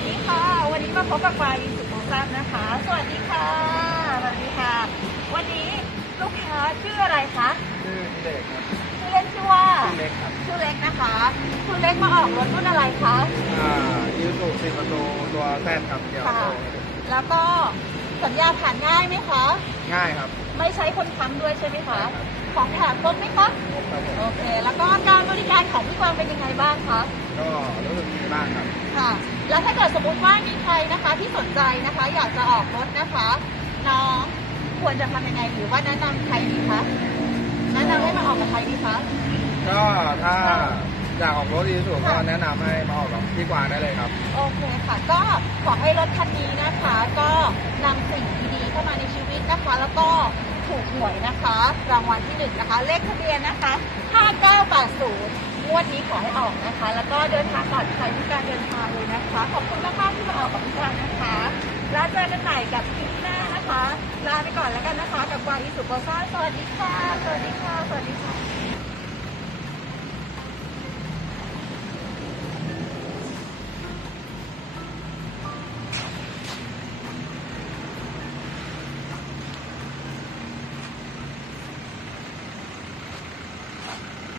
วัสดีค่ะ วันนี้มาพบกับวายิสุโมซับนะคะ สวัสดีค่ะ สวัสดีค่ะ วันนี้ลูกค้าชื่ออะไรคะชื่อเด็กครับชื่อเล่นชื่อว่าชื่อเล็กครับชื่อเล็กนะคะคุณเล็กมาออกรถรุ่นอะไรคะอ่ายูสุสี่ประตูตัวแซดครับเดียวค่ะแล้วก็สัญญาผ่านง่ายไหมคะ ง่ายครับ ไม่ใช้คนค้ำด้วยใช่ไหมคะใช่ครับของแถมครบไหมคะครบครับผมโอเค แล้วก็การบริการของพี่กวางเป็นยังไงบ้างคะ ก็รู้สึกดีมากครับ ค่ะ แล้วถ้าเกิดสมมติว่ามีใครนะคะที่สนใจนะคะ อยากจะออกรถนะคะ น้องควรจะทำยังไงหรือว่าแนะนำใครดีคะแนะนำให้มาออกกับใครดีคะ ก็ถ้าอยากออกรถยูสุก็แนะนำให้มาออกกับพี่กวางได้เลยครับ โอเคค่ะ ก็ขอให้รถคันนี้นะคะ ก็นำสิ่งดีๆเข้ามาในชีวิตนะคะ แล้วก็ถูกหวยนะคะ รางวัลที่หนึ่งนะคะ เลขทะเบียนนะคะ 5980งวดนี้ขอให้ออกนะคะ แล้วก็เดินทางปลอดภัยทุกการ ม่กับคลิปหน้านะคะ ลาไปก่อนแล้วกันนะคะ กับกวางอิสุโกซ่าสวัสดีค่ะ สวัสดีค่ะ สวัสดีค่ะ